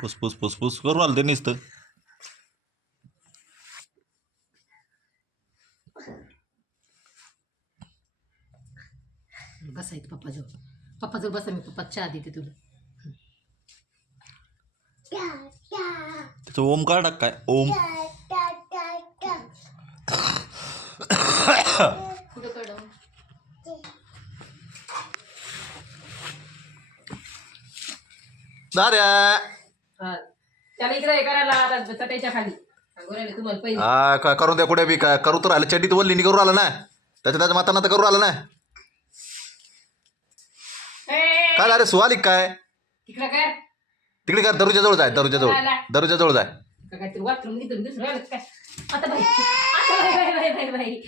फुसफुस फुसफुस करू आलं ते नुसतं. बसायचं पप्पाजवळ बसा, मी पप्पा चहा देते तुला. त्याचं ओम काढ काय ओम. कुठं काढू? दाद्या त्याला इकडे हे करायला आता चटाईच्या खाली सांगू राहिले तुम्हाला पहिले. हा काय करून द्या कुठे बी काय करू तर राहिलं चड्डीत वल्ली करू राहिलं ना त्याच्या माताना तर करू राहिलं ना. काय अरे सुवाली काय तिकडे काय तिकडे काय दरुच्या जवळ जाय दरुच्या जवळ जाय. काहीतरी वाटलं इथं दुसरं राहिलं काय आता बाई आता बाई बाई बाई बाई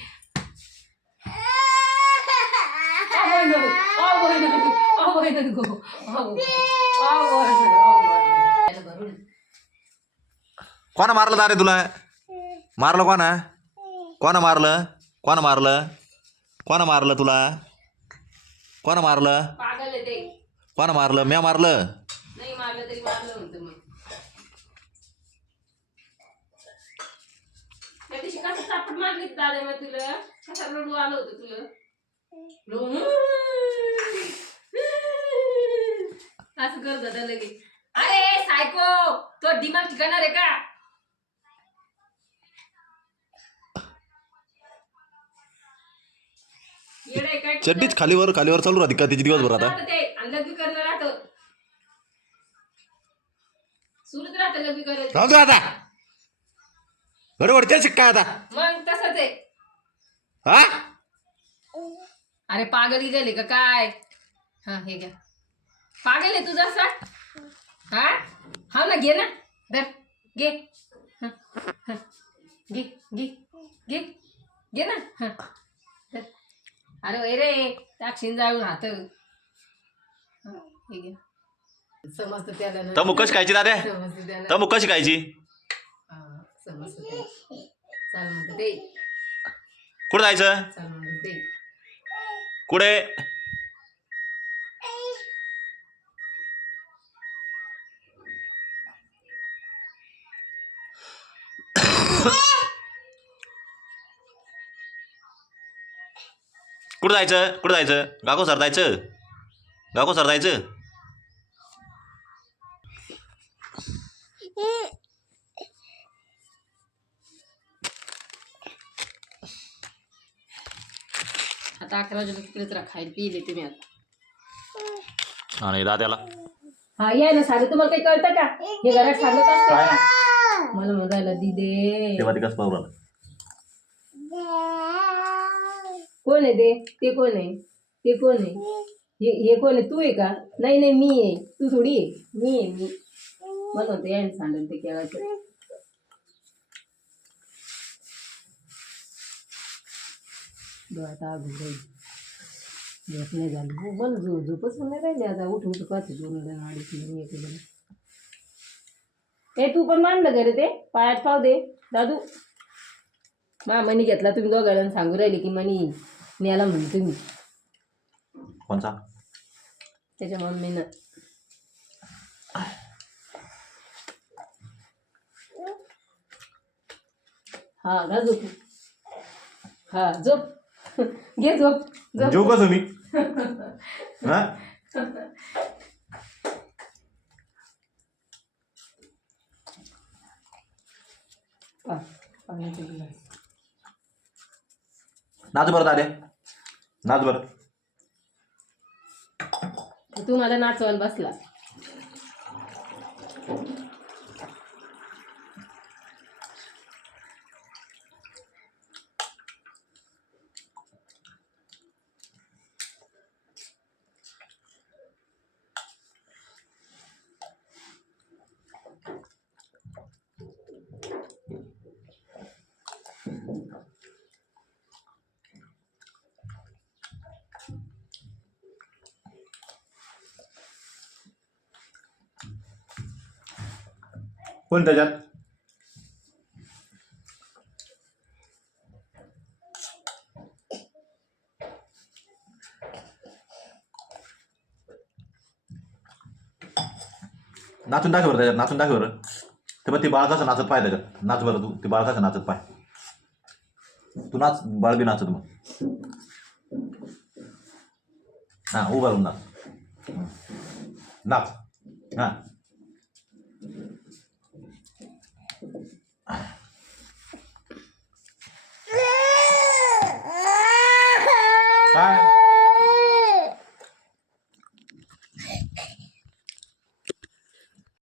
कोणा मारलं दारे तुला मारलं कोणा मारलं कोणा मारलं तुला कोणा मारलं पागल आहे ते. कोणा मारलं म्या मारलं नाही मारलं तरी मारलं म्हणतो मग. त्या दिवशी कसं चापट मारली दादा मग तुला कसा रडू आलं होतं तुला. असं करत होता लगे. अरे सायको तो दिमाग ठिकाणार आहे का? येडे काय चड्डीच खालीवर चालू राहते का तिची दिवसभर आता. ते लग्न करणं राहतं सुरूच राहतं लग्न करायचं. राहतो आता बरोबर ते शिक्का आता मग तसंच आहे. हा अरे पागल गेले का काय? हा हे घ्या पागल आहे तुझा असा. हा हा ना घे ना दर घे घे घे घे घे ना हा. अरे वै रे टाकशीन जाऊन हात. हे घे समजतं त्याला ना. तमू कशी खायची दाद्या समजतं त्याला. तमू कशी खायची समजतं ते. चाल म्हणतं ते कुठं जायचं चाल म्हणतं ते. कुठे कुठं जायचं गाको सर जायचं. आता 11 वाजता तिकडेच खायला पिले तुम्ही आता. आणि दाद्याला हा या ना साधं तुम्हाला काही कळतं का? हे घरात सांगत असतं का? मला म्हणायला दिदे तेव्हा ती कसं पाहू राहिलं. कोण आहे ते? ते कोण आहे? ते कोण आहे? हे कोण आहे? तू आहे का? नाही मी आहे. तू थोडी आहे. मी आहे मी. मला म्हणतो या ना सांगेल ते केव्हाचं. आता झोप नाही झाली मला झोपच पण नाही राहिली. आता उठ पाहते 2 2:30 ए तू पण मांडलं घरी ते पायात पाव दे दादू. मनी घेतला तुम्ही दोघांना सांगू राहिले की मनी न्याला म्हणून तुम्ही कोणचा त्याच्या मम्मीनं. हा घा झोप. हा झोप घे झोप जेव कसं मी हा नाच बरं दाद्या नाच बरं. तू मला नाचवायला बसला. कोण त्याच्यात नाचून दाखव बरं त्याच्यात, नाचून दाखव बरं. ते बघ, ती बाळ कसं नाचत पाय त्याच्यात. नाच बरं तू, ती बाळ कसं नाचत पाय. तू नाच, बाळ बी नाचत मग. हां, उभा राहून नाच. नाच. हां. काय